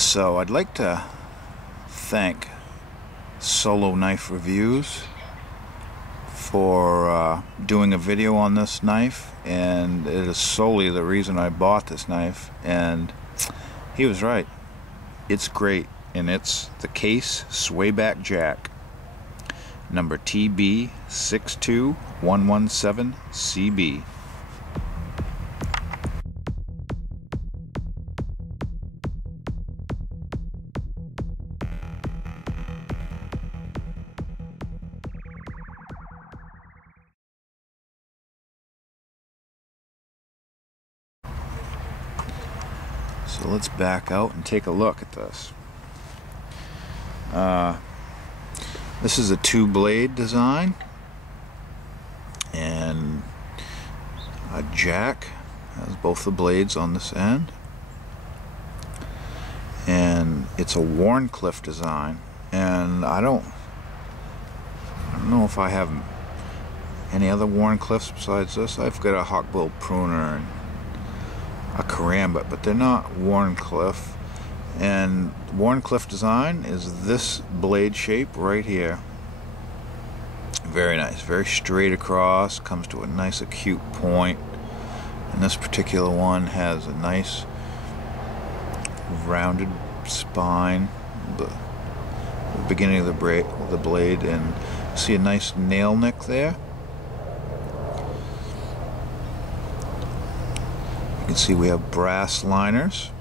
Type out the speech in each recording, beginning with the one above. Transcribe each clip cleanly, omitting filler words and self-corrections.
So I'd like to thank Solo Knife Reviews for doing a video on this knife, and it is solely the reason I bought this knife, and he was right. It's great, and it's the Case Swayback Jack, number TB62117 CB. So let's back out and take a look at this. This is a two-blade design, and a jack has both the blades on this end, and it's a Wharncliffe design. And I don't know if I have any other Wharncliffes besides this. I've got a hawk-billed pruner and a karambit, but they're not Wharncliffe. And Wharncliffe design is this blade shape right here. Very nice, very straight across, comes to a nice acute point. And this particular one has a nice rounded spine, the beginning of the blade, and see a nice nail nick there. You can see we have brass liners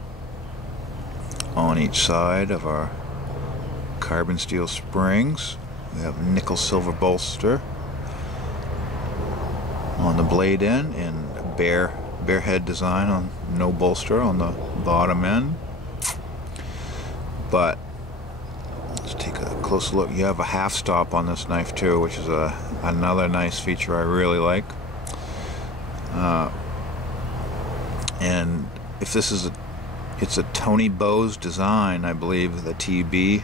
on each side of our carbon steel springs. We have nickel silver bolster on the blade end, and a bare head design on no bolster on the bottom end. But let's take a closer look. You have a half stop on this knife too, which is another nice feature I really like. And if this is it's a Tony Bowes design, I believe the TB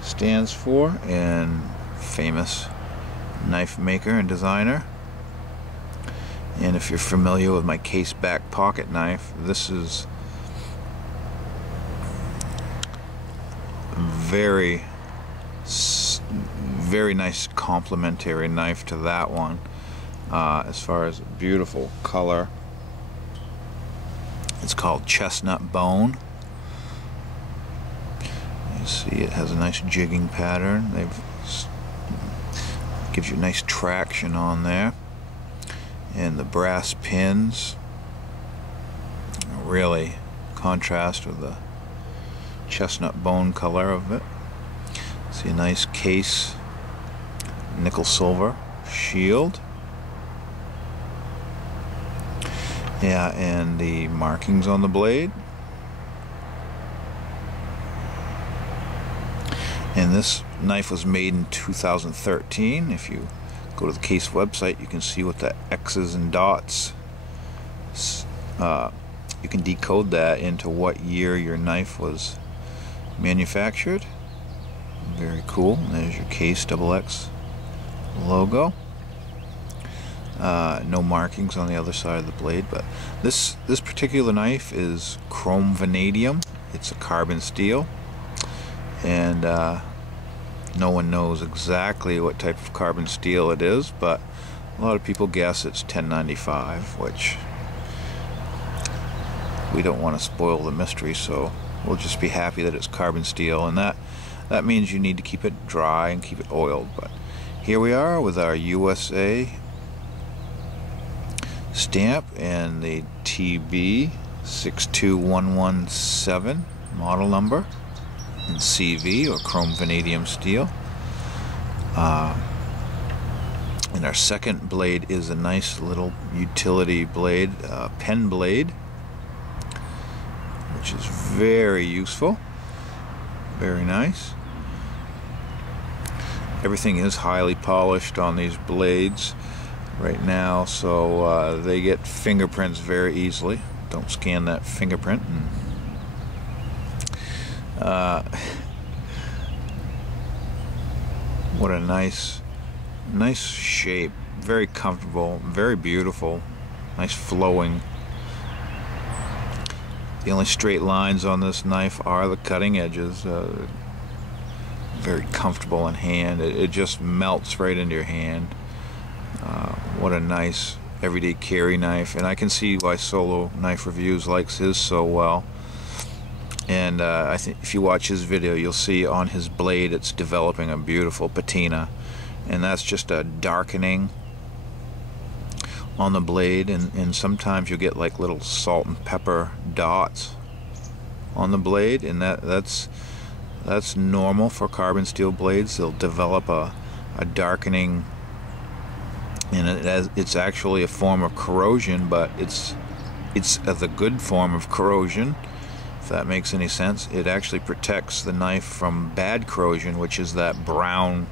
stands for, and famous knife maker and designer. And if you're familiar with my case back pocket knife, this is very nice complementary knife to that one, as far as beautiful color. It's called Chestnut Bone. You see it has a nice jigging pattern. Gives you nice traction on there. And the brass pins really contrast with the chestnut bone color of it. See a nice case nickel silver shield. Yeah, and the markings on the blade. And this knife was made in 2013. If you go to the Case website, you can see what the X's and dots, you can decode that into what year your knife was manufactured. Very cool. And there's your Case XX logo. No markings on the other side of the blade, but this particular knife is chrome vanadium. It's a carbon steel, and no one knows exactly what type of carbon steel it is, but a lot of people guess it's 1095, which we don't want to spoil the mystery, so we'll just be happy that it's carbon steel, and that means you need to keep it dry and keep it oiled. But here we are with our USA stamp and the TB62117 model number in CV, or chrome vanadium steel. And our second blade is a nice little utility blade, pen blade, which is very useful, very nice. Everything is highly polished on these blades right now, so they get fingerprints very easily. Don't scan that fingerprint. What a nice shape, very comfortable, very beautiful, nice flowing The only straight lines on this knife are the cutting edges. Very comfortable in hand. It just melts right into your hand. What a nice everyday carry knife, and I can see why Solo Knife Reviews likes his so well. And I think if you watch his video, you'll see on his blade it's developing a beautiful patina, and that's just a darkening on the blade, and sometimes you'll get like little salt and pepper dots on the blade, and that's normal for carbon steel blades. They'll develop a darkening, and it's actually a form of corrosion, but it's the good form of corrosion, if that makes any sense. It actually protects the knife from bad corrosion, which is that brown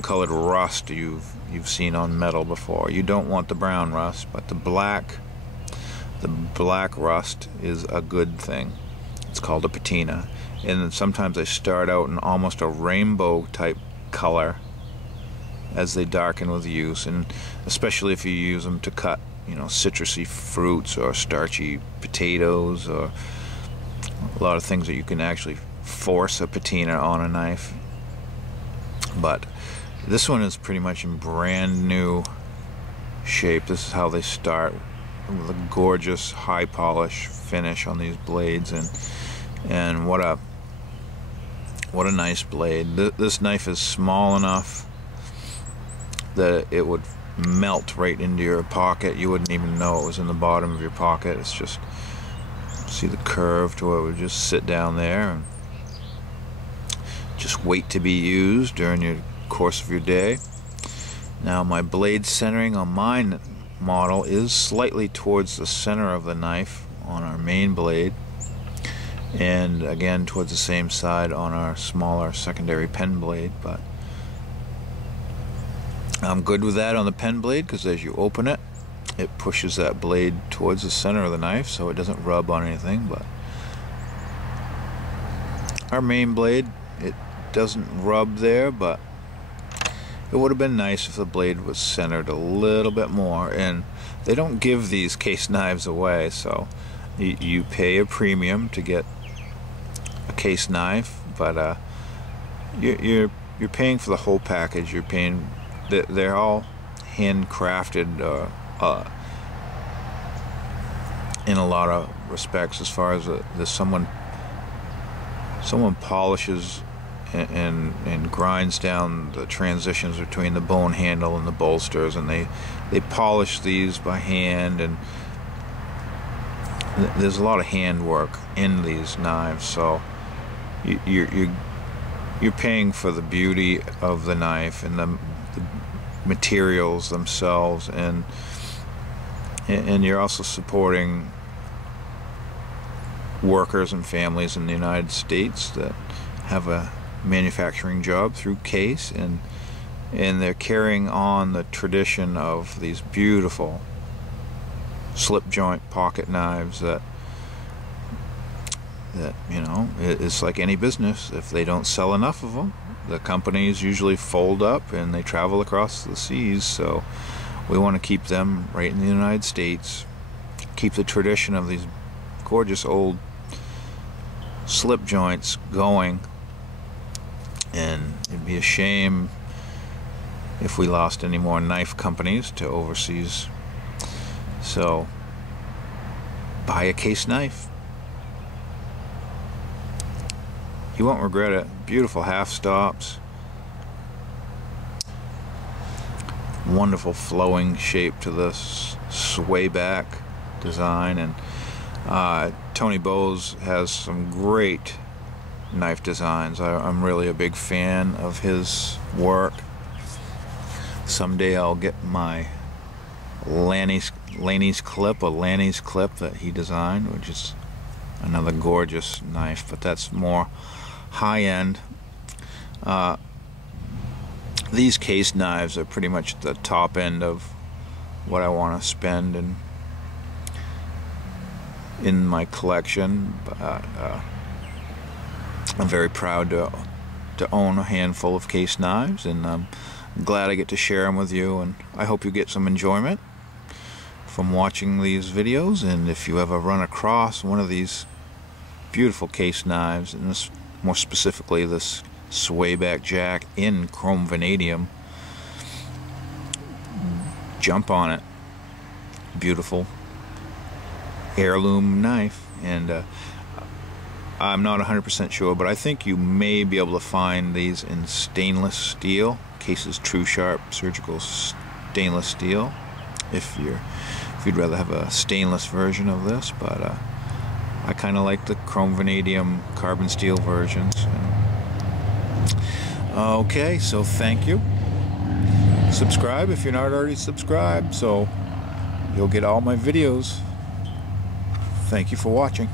colored rust you've seen on metal before. You don't want the brown rust, but the black rust is a good thing. It's called a patina, and sometimes they start out in almost a rainbow type color as they darken with use, and especially if you use them to cut, citrusy fruits or starchy potatoes, or a lot of things that you can actually force a patina on a knife. But this one is pretty much in brand new shape. This is how they start, with a gorgeous high polish finish on these blades, and what a nice blade. This knife is small enough that it would melt right into your pocket. You wouldn't even know it was in the bottom of your pocket. It's just, see the curve to where it would just sit down there and just wait to be used during your course of your day. Now, my blade centering on my model is slightly towards the center of the knife on our main blade, and again towards the same side on our smaller secondary pen blade, but I'm good with that on the pen blade, because as you open it, it pushes that blade towards the center of the knife so it doesn't rub on anything. But our main blade, it doesn't rub there, but it would have been nice if the blade was centered a little bit more. And they don't give these case knives away, so you pay a premium to get a case knife, but you're paying for the whole package. You're paying, they're all handcrafted in a lot of respects, as far as someone polishes and grinds down the transitions between the bone handle and the bolsters, and they polish these by hand, and there's a lot of hand work in these knives, so you're paying for the beauty of the knife and the materials themselves, and you're also supporting workers and families in the United States that have a manufacturing job through Case, and they're carrying on the tradition of these beautiful slip joint pocket knives that it's like any business. If they don't sell enough of them, the companies usually fold up and they travel across the seas. So we want to keep them right in the United States, keep the tradition of these gorgeous old slip joints going, and it'd be a shame if we lost any more knife companies to overseas. So buy a Case knife. You won't regret it. Beautiful half stops, wonderful flowing shape to this sway back design, and Tony Bowes has some great knife designs. I'm really a big fan of his work. Someday I'll get my Lanny's clip that he designed, which is another gorgeous knife, but that's more high-end. These Case knives are pretty much the top end of what I want to spend in my collection. I'm very proud to own a handful of Case knives, and I'm glad I get to share them with you, and I hope you get some enjoyment from watching these videos, and if you ever run across one of these beautiful case knives, and this, more specifically this swayback jack in chrome vanadium, jump on it. Beautiful heirloom knife. And I'm not 100% sure, but I think you may be able to find these in stainless steel. Case's True Sharp surgical stainless steel, if you'd rather have a stainless version of this, but I kind of like the chrome vanadium carbon steel versions. Okay, so thank you. Subscribe if you're not already subscribed, so you'll get all my videos. Thank you for watching.